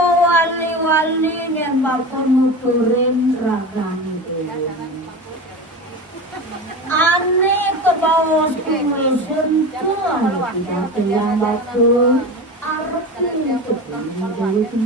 wali-waline bapak nuturin ragani ane kebawas kumesin tuan tidak telah batu arep itu menjadi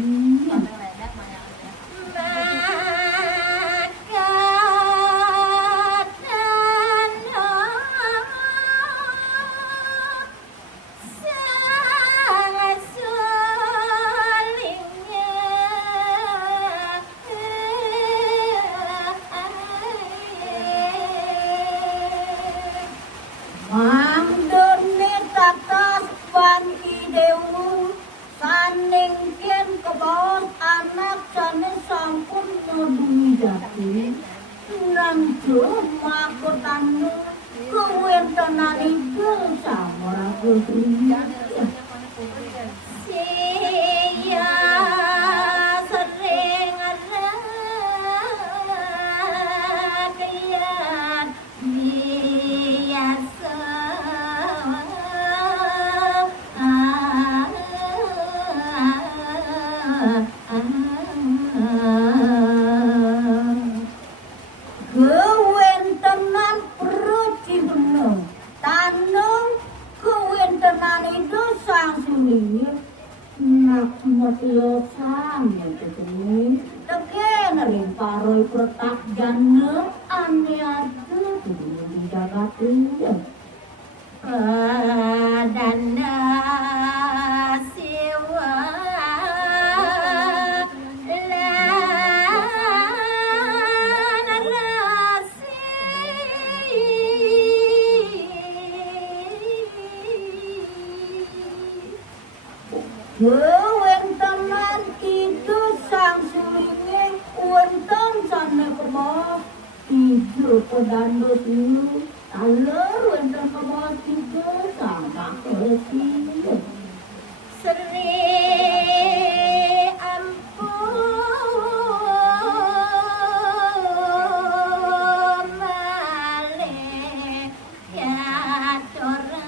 Mangdone tatas wangi dewu saning ken kebos anak jane sampun nudungi jati nang cuma kotanu kewentenan itu sama putri sia sering ada kayan biasa kewentenan peruci bener tanung kewentenan itu sang sulit nak mati sang itu teken ring paroi pertak jane ane ada di jagatu dana siwa kewentenan itu sang sulinge wonten sana kebos tidur pedandut dulu alur wonten kebos tidur sang kakeki seri ampun male ya cora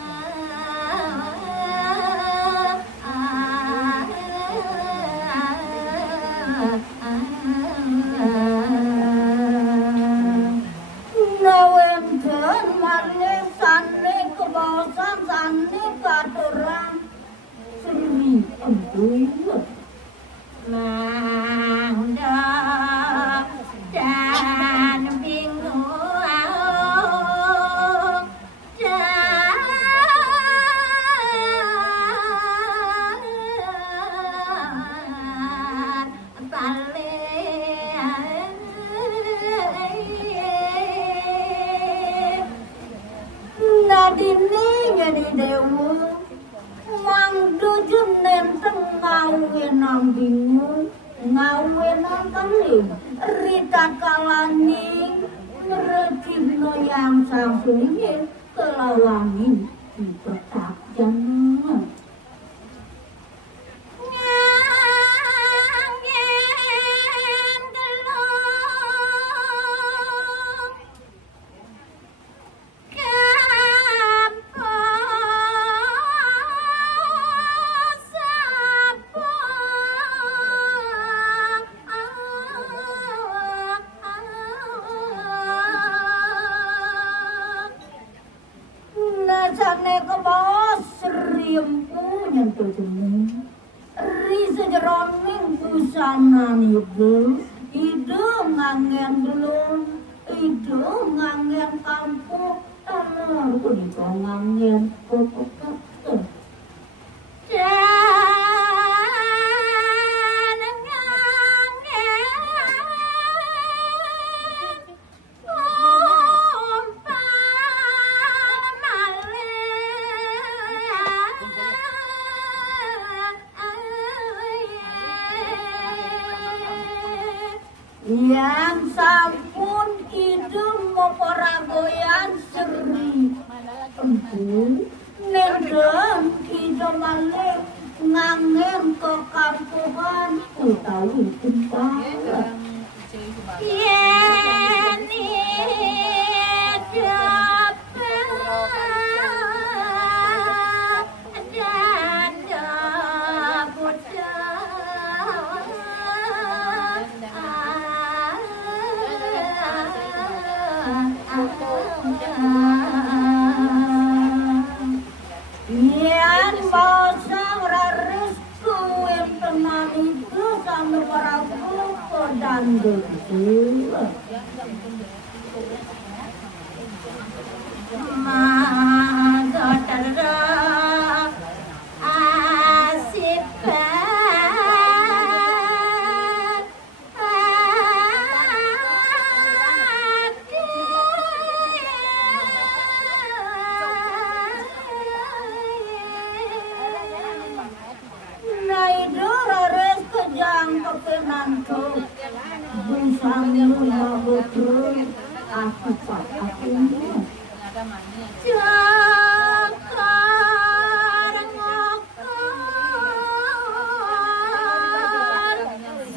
Nawenten mane sane kebosan sane katuran seri empuy mangda dan bingung dan balik nadine jadi dewu mangdu junen ngawe nang bingung ngawe nang kaling rita kalani ngerejibno yang sang sulinge kelawangin di petak jangan Jane kebos seriempu nyentuh jemung ri sejeroning busana nibu hidung ngangen belum hidung ngangen kampung tanah punika ngangen pokok ya Nang sampun idem moparagoyan seri empun nendem idem malih ngangen kekampungan utawi kumpang yen Yan bosang raris kuwin tenan itu sambil paragu kodandut Magadara Busang rumah betul, aku pak aku Cakar ngokor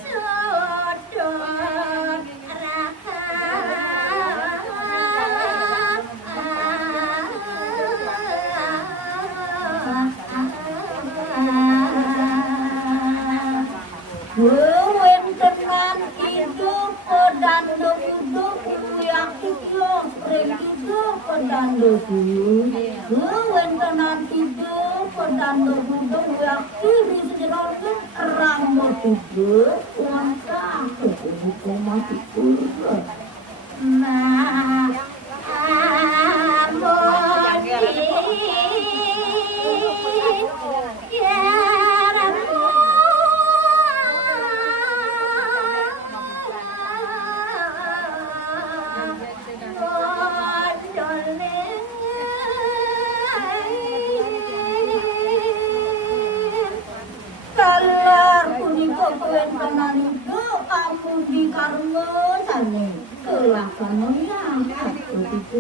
sodor Wewen tenan hidup pedando hidup yang hidup hidup pedando hidup Wewen tenan hidup pedando hidup yang kiri sejeronin rambut hidup langkah kehidupan mati kurva Nah Kuen tenan itu kamu di karmo sane kelaksananya begitu